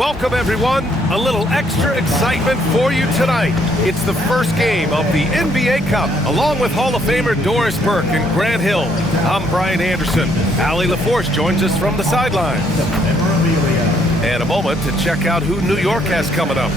Welcome, everyone. A little extra excitement for you tonight. It's the first game of the NBA Cup, along with Hall of Famer Doris Burke and Grant Hill. I'm Brian Anderson. Allie LaForce joins us from the sidelines. And a moment to check out who New York has coming up.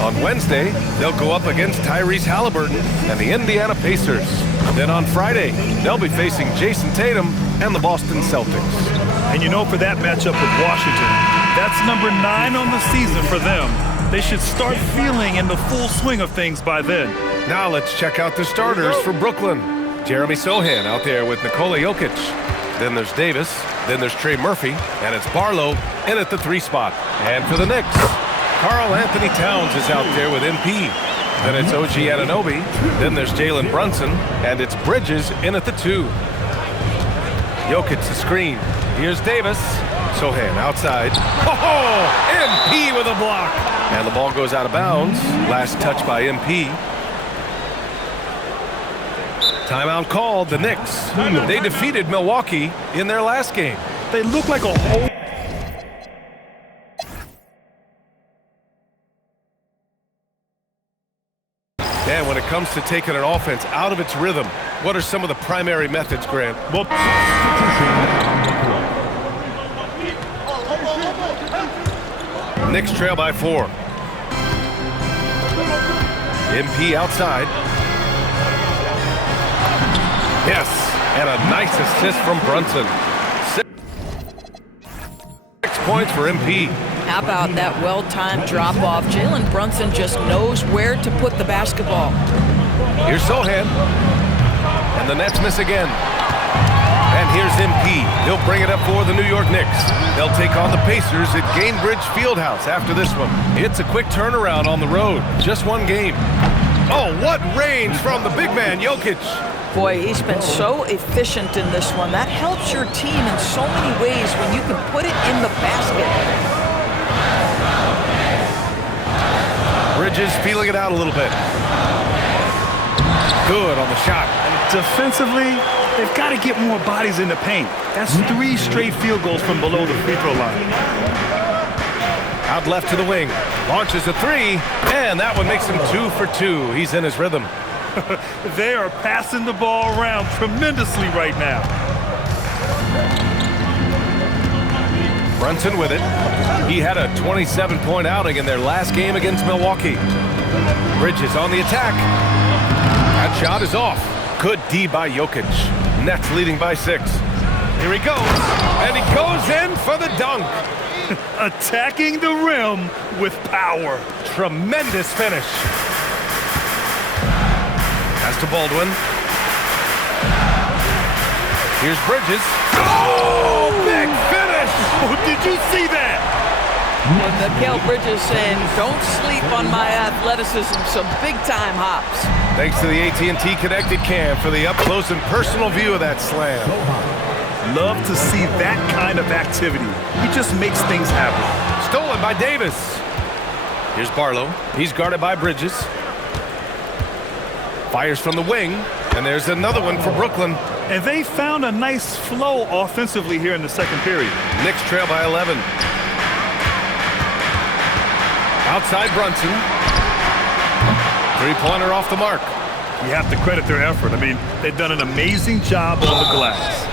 On Wednesday, they'll go up against Tyrese Halliburton and the Indiana Pacers. Then on Friday, they'll be facing Jason Tatum and the Boston Celtics. And you know, for that matchup with Washington, that's number 9 on the season for them. They should start feeling in the full swing of things by then. Now let's check out the starters for Brooklyn. Jeremy Sohan out there with Nikola Jokic. Then there's Davis. Then there's Trey Murphy. And it's Barlow in at the 3 spot. And for the Knicks, Karl Anthony Towns is out there with MP. Then it's OG Anunoby. Then there's Jalen Brunson. And it's Bridges in at the 2. Jokic the screen. Here's Davis. Sohan outside. Oh, MP with a block. And the ball goes out of bounds. Last touch by MP. Timeout called. The Knicks. They defeated Milwaukee in their last game. They look like a whole... And when it comes to taking an offense out of its rhythm, what are some of the primary methods, Grant? Well, Knicks trail by 4. MP outside. Yes, and a nice assist from Brunson. 6 points for MP. How about that well-timed drop-off? Jalen Brunson just knows where to put the basketball. Here's Sohan. And the Nets miss again. And here's MP. He'll bring it up for the New York Knicks. They'll take on the Pacers at Gainbridge Fieldhouse after this one. It's a quick turnaround on the road. Just one game. Oh, what range from the big man, Jokic. Boy, he's been so efficient in this one. That helps your team in so many ways when you can put it in the basket. Bridges feeling it out a little bit. Good on the shot. defensively, they've got to get more bodies in the paint. That's 3 straight field goals from below the free throw line. Out left to the wing. Launches a 3, and that one makes him 2 for 2. He's in his rhythm. They are passing the ball around tremendously right now. Brunson with it. He had a 27-point outing in their last game against Milwaukee. Bridges on the attack. That shot is off. Good D by Jokic. Nets leading by 6. Here he goes. And he goes in for the dunk. Attacking the rim with power. Tremendous finish. Pass to Baldwin. Here's Bridges. Oh, big finish! Oh, did you see that? And Mikal Bridges saying, don't sleep on my athleticism, some big-time hops. Thanks to the AT&T Connected Cam for the up-close and personal view of that slam. Love to see that kind of activity. He just makes things happen. Stolen by Davis. Here's Barlow. He's guarded by Bridges. Fires from the wing, and there's another one for Brooklyn. And they found a nice flow offensively here in the second period. Knicks trail by 11. Outside Brunson. Three-pointer off the mark. You have to credit their effort. I mean, they've done an amazing job on the glass.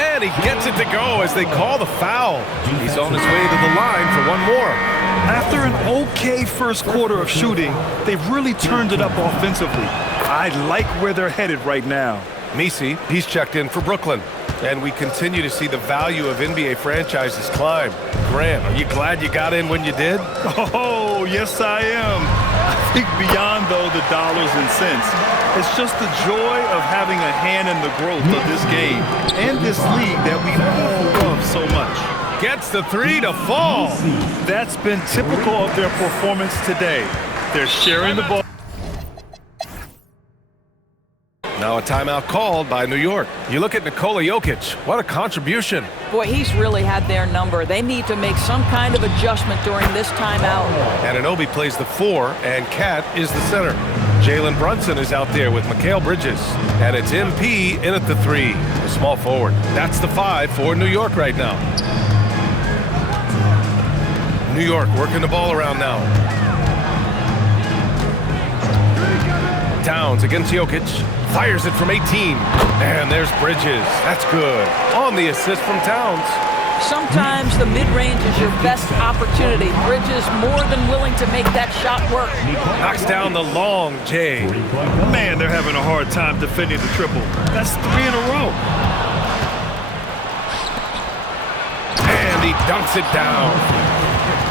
And he gets it to go as they call the foul. He's on his way to the line for one more. After an okay first quarter of shooting, they've really turned it up offensively. I like where they're headed right now. Messi, he's checked in for Brooklyn. And we continue to see the value of NBA franchises climb. Grant, are you glad you got in when you did? Oh, yes, I am. I think beyond, though, the dollars and cents, it's just the joy of having a hand in the growth of this game and this league that we all love so much. Gets the 3 to fall. That's been typical of their performance today. They're sharing the ball. Now a timeout called by New York. You look at Nikola Jokic. What a contribution. Boy, he's really had their number. They need to make some kind of adjustment during this timeout. Anunoby plays the 4, and Cat is the center. Jalen Brunson is out there with Mikal Bridges. And it's MP in at the 3, the small forward. That's the 5 for New York right now. New York working the ball around now. Towns against Jokic. Fires it from 18. And there's Bridges. That's good. On the assist from Towns. Sometimes the mid-range is your best opportunity. Bridges more than willing to make that shot work. Knocks down the long J. Man, they're having a hard time defending the triple. That's 3 in a row. And he dunks it down.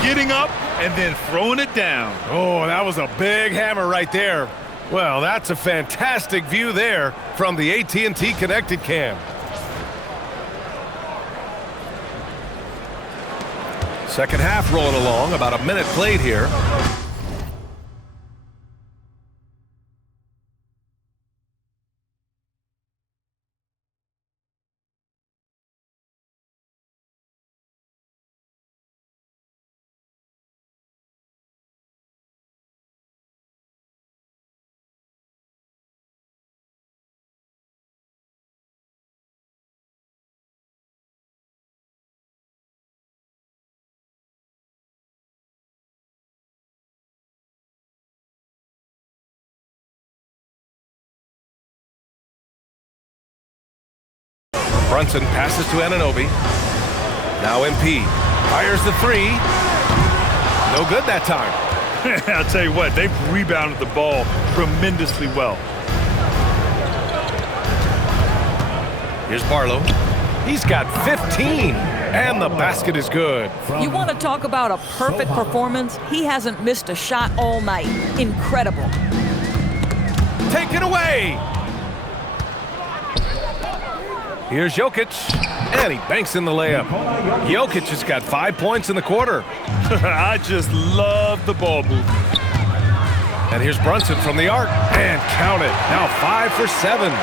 Getting up and then throwing it down. Oh, that was a big hammer right there. Well, that's a fantastic view there from the AT&T Connected Cam. Second half rolling along, about a minute played here. Brunson passes to Anunoby. Now MP fires the 3. No good that time. I'll tell you what, they've rebounded the ball tremendously well. Here's Barlow. He's got 15, and the basket is good. You want to talk about a perfect performance? He hasn't missed a shot all night. Incredible. Take it away. Here's Jokic, and he banks in the layup. Jokic has got 5 points in the quarter. I just love the ball movement. And here's Brunson from the arc, and count it. Now 5 for 7. You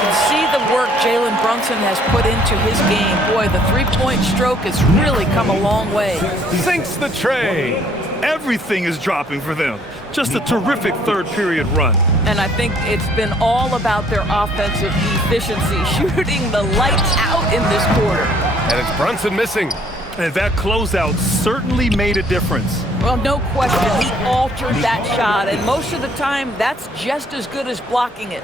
can see the work Jalen Brunson has put into his game. Boy, the three-point stroke has really come a long way. Sinks the tray. Everything is dropping for them. Just a terrific third period run. And I think it's been all about their offensive efficiency, shooting the lights out in this quarter. And it's Brunson missing. And that closeout certainly made a difference. Well, no question, he altered that shot, and most of the time, that's just as good as blocking it.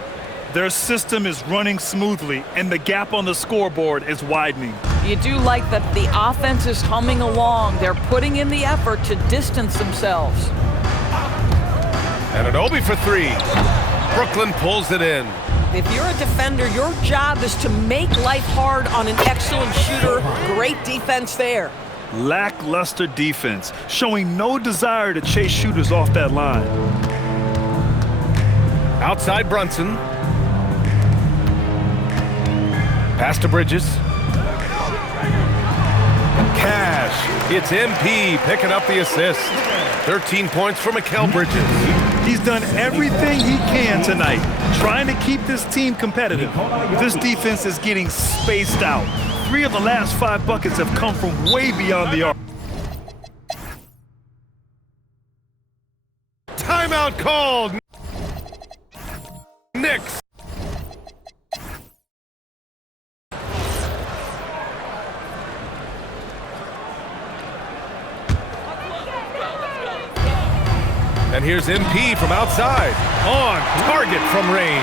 Their system is running smoothly, and the gap on the scoreboard is widening. You do like that the offense is humming along. They're putting in the effort to distance themselves. Anunoby for 3. Brooklyn pulls it in. If you're a defender, your job is to make life hard on an excellent shooter. Great defense there. Lackluster defense, showing no desire to chase shooters off that line. Outside Brunson. Pass to Bridges. Cash. It's MP picking up the assist. 13 points for Mikal Bridges. He's done everything he can tonight, trying to keep this team competitive. This defense is getting spaced out. 3 of the last 5 buckets have come from way beyond the arc. Timeout called. Knicks. And here's MP from outside. On target from range.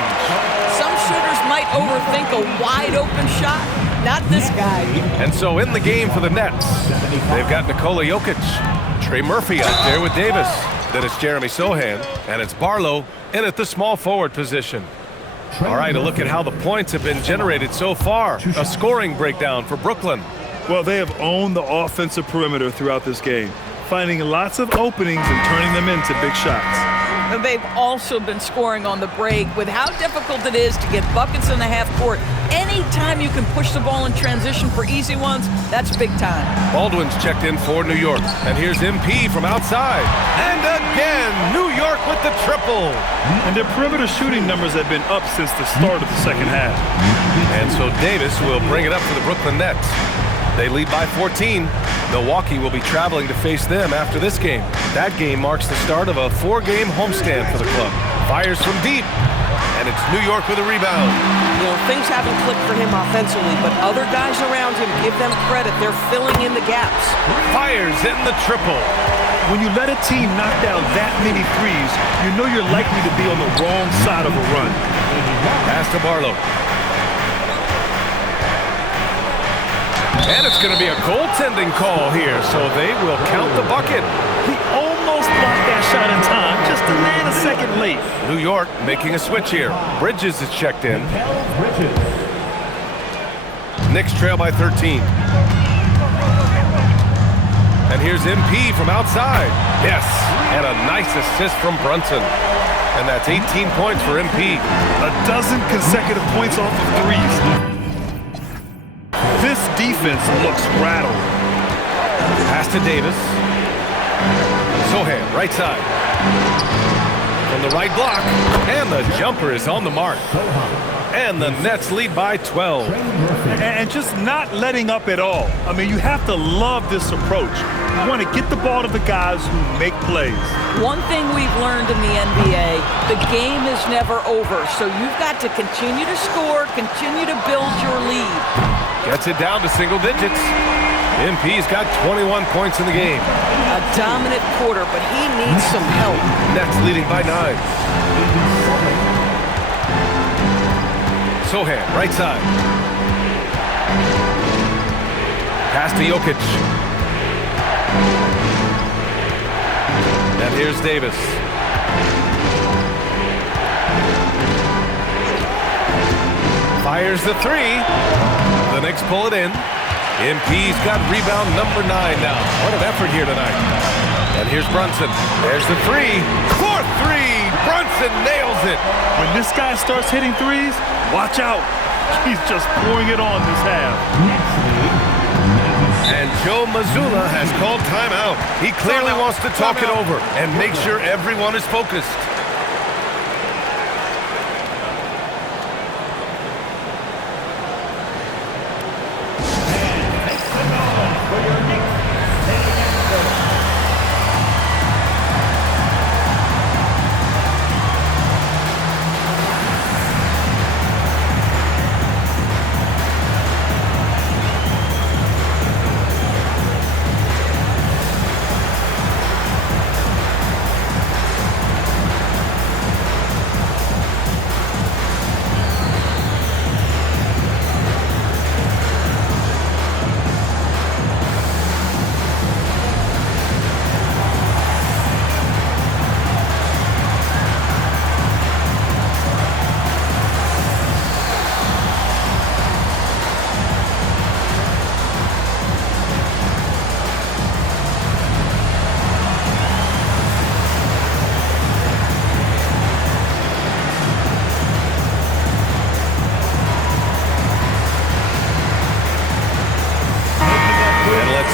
Some shooters might overthink a wide open shot. Not this guy. And so in the game for the Nets, they've got Nikola Jokic, Trey Murphy out there with Davis. Then it's Jeremy Sohan, and it's Barlow in at the small forward position. All right, a look at how the points have been generated so far. A scoring breakdown for Brooklyn. Well, they have owned the offensive perimeter throughout this game, finding lots of openings and turning them into big shots. And they've also been scoring on the break. With how difficult it is to get buckets in the half court, anytime you can push the ball in transition for easy ones, that's big time. Baldwin's checked in for New York. And here's MP from outside. And again, New York with the triple. And their perimeter shooting numbers have been up since the start of the second half. And so Davis will bring it up for the Brooklyn Nets. They lead by 14. Milwaukee will be traveling to face them after this game. That game marks the start of a 4-game homestand for the club. Fires from deep. And it's New York with a rebound. You know, things haven't clicked for him offensively, but other guys around him, give them credit. They're filling in the gaps. Fires in the triple. When you let a team knock down that many threes, you know you're likely to be on the wrong side of a run. Pass to Barlow. And it's going to be a goaltending call here, so they will count the bucket. He almost blocked that shot in time, just a nanosecond late. New York making a switch here. Bridges is checked in. Knicks trail by 13. And here's MP from outside. Yes, and a nice assist from Brunson. And that's 18 points for MP. A dozen consecutive points off of threes. This defense looks rattled. Pass to Davis. Sohan, right side. From the right block. And the jumper is on the mark. And the Nets lead by 12. And just not letting up at all. I mean, you have to love this approach. You want to get the ball to the guys who make plays. One thing we've learned in the NBA, the game is never over. So you've got to continue to score, continue to build your lead. Gets it down to single digits. MP's got 21 points in the game. A dominant quarter, but he needs some help. Nets leading by 9. Sohan, right side. Pass to Jokic. And here's Davis. Fires the three. The Knicks pull it in. MP's got rebound number 9 now. What an effort here tonight. And here's Brunson. There's the three. 4-3. Brunson nails it. When this guy starts hitting threes, watch out. He's just pouring it on this half. And Joe Mazzulla has called timeout. He clearly wants to talk it over and make sure everyone is focused.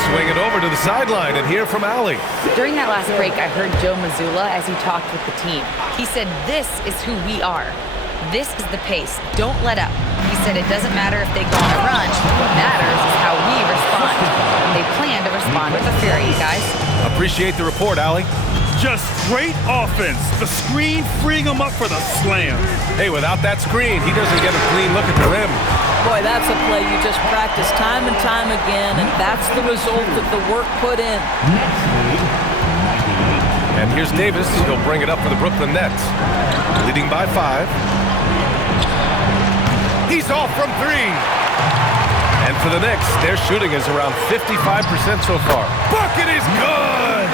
Swing it over to the sideline and hear from Allie. During that last break, I heard Joe Mazzulla as he talked with the team. He said, "This is who we are. This is the pace. Don't let up." He said it doesn't matter if they go on a run. What matters is how we respond. And they plan to respond with a fury, guys. Appreciate the report, Allie. Just great offense. The screen freeing him up for the slam. Hey, without that screen, he doesn't get a clean look at the rim. Boy, that's a play you just practice time and time again, and that's the result of the work put in. And here's Davis. He'll bring it up for the Brooklyn Nets. Leading by 5. He's off from 3. And for the Knicks, their shooting is around 55% so far. Bucket is good!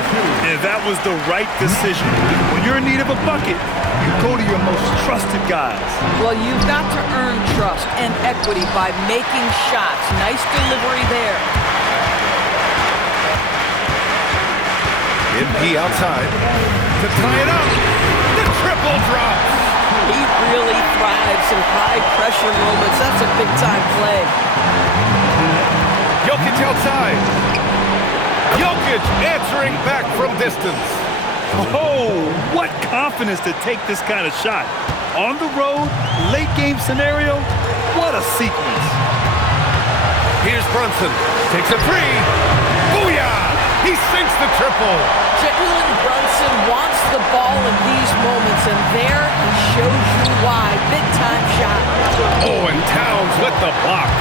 And that was the right decision. When you're in need of a bucket, you go to your most trusted guys. Well, you've got to earn trust and equity by making shots. Nice delivery there. MP outside to tie it up. The triple drop. He really thrives in high-pressure moments. That's a big-time play. Jokic outside. Jokic answering back from distance. Oh, what confidence to take this kind of shot. On the road, late game scenario, what a sequence. Here's Brunson, takes a 3. Booyah! He sinks the triple. Jalen Brunson wants the ball in these moments, and there he shows you why. Oh, and Towns with the block.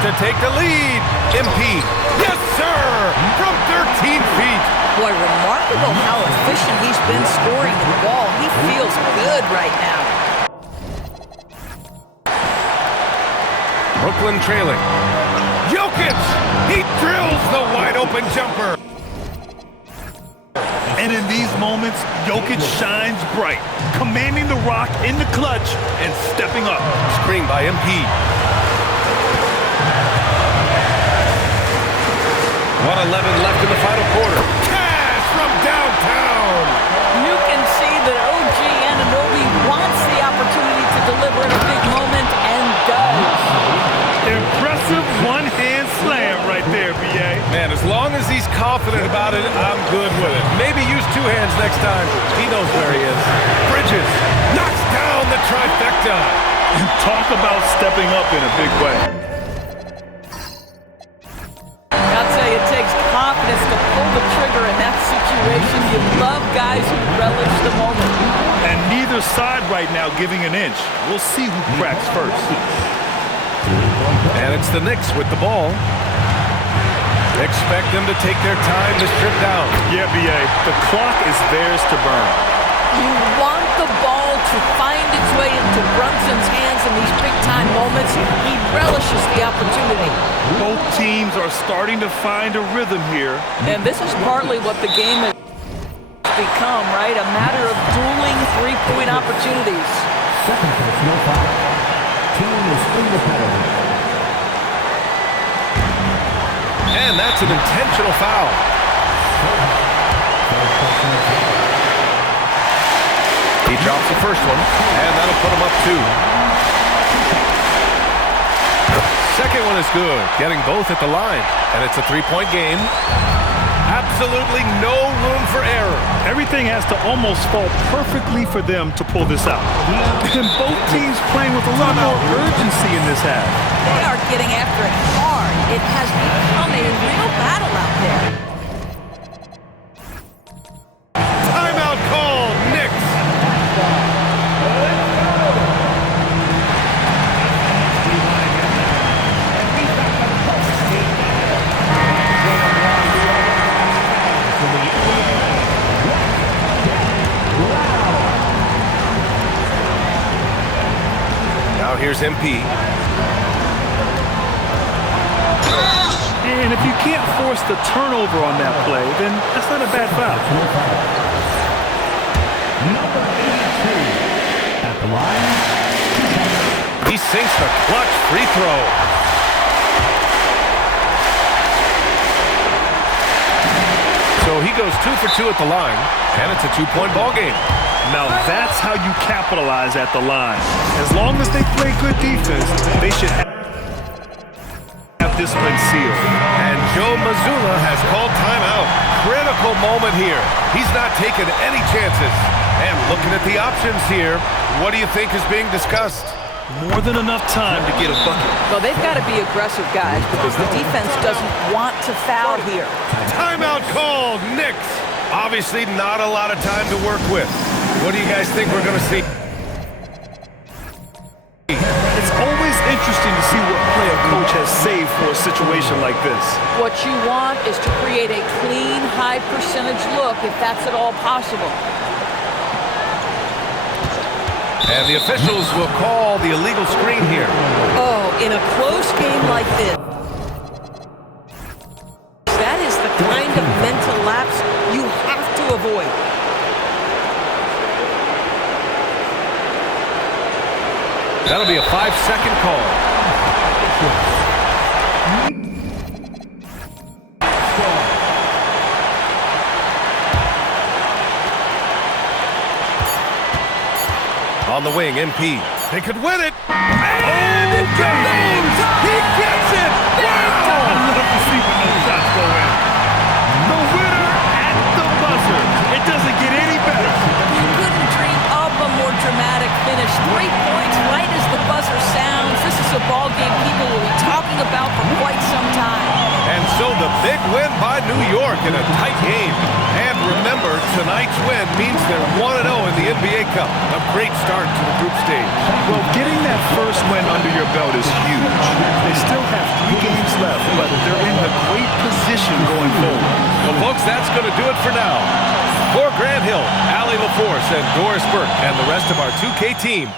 To take the lead, MP. Yes, sir! From 13 feet. Boy, remarkable how efficient he's been scoring the ball. He feels good right now. Brooklyn trailing. Jokic! He drills the wide-open jumper. And in these moments, Jokic shines bright, commanding the rock in the clutch and stepping up. Screen by MP. 1:11 left in the final quarter. Cash from downtown. You can see that OG Anunoby wants the opportunity to deliver in a big moment and does. Impressive one-hand slam right there, B.A. Man, as long as he's confident about it, I'm good with it. Maybe use two hands next time. He knows where he is. Bridges knocks down the trifecta. Talk about stepping up in a big way. I'll tell you, it takes confidence to pull the trigger in that situation. You love guys who relish the moment. And neither side right now giving an inch. We'll see who cracks first. And it's the Knicks with the ball. Expect them to take their time to strip down. Yeah, B.A., the clock is theirs to burn. You want the ball to find its way into Brunson's hands in these big-time moments. He relishes the opportunity. Both teams are starting to find a rhythm here. And this is partly what the game has become, right? A matter of dueling three-point opportunities. Second touch, no foul. Team is in the penalty. And that's an intentional foul. He drops the first one, and that'll put him up 2. Second one is good, getting both at the line. And it's a three-point game. Absolutely no room for error. Everything has to almost fall perfectly for them to pull this out. And both teams playing with a lot more urgency in this half. They are getting after it hard. It has become a real battle out there. Timeout call, Knicks. Now here's MP. And if you can't force the turnover on that play, then that's not a bad foul. Number 82 at the line. He sinks the clutch free throw. So he goes 2 for 2 at the line, and it's a 2-point ball game. Now that's how you capitalize at the line. As long as they play good defense, they should have this one sealed. And Joe Mazzulla has called timeout. Critical moment here. He's not taking any chances. And looking at the options here, what do you think is being discussed? More than enough time to get a bucket. Well, they've got to be aggressive, guys, because the defense doesn't want to foul here. Timeout called, Knicks. Obviously not a lot of time to work with. What do you guys think we're going to see? It's always interesting to see what play a coach has saved for a situation like this. What you want is to create a clean, high-percentage look, if that's at all possible. And the officials will call the illegal screen here. Oh, in a close game like this, that is the kind of mental lapse you have to avoid. That'll be a 5-second call. On the wing, MP. They could win it. And it goes! He gets it! Wow! I'd love to see when those shots go in. The winner at the buzzer. It doesn't get any better. You couldn't dream of a more dramatic finish. 3 points right as the buzzer sounds. This is a ball game people will be talking about for quite some time. And So the big win by New York in a tight game. And remember, tonight's win means they're 1-0 in the NBA Cup. A great start to the group stage. Well, getting that first win under your belt is huge. They still have 3 games left, but they're in a great position going forward. Well, folks, that's going to do it for now. For Grant Hill, Allie LaForce, and Doris Burke, and the rest of our 2K team,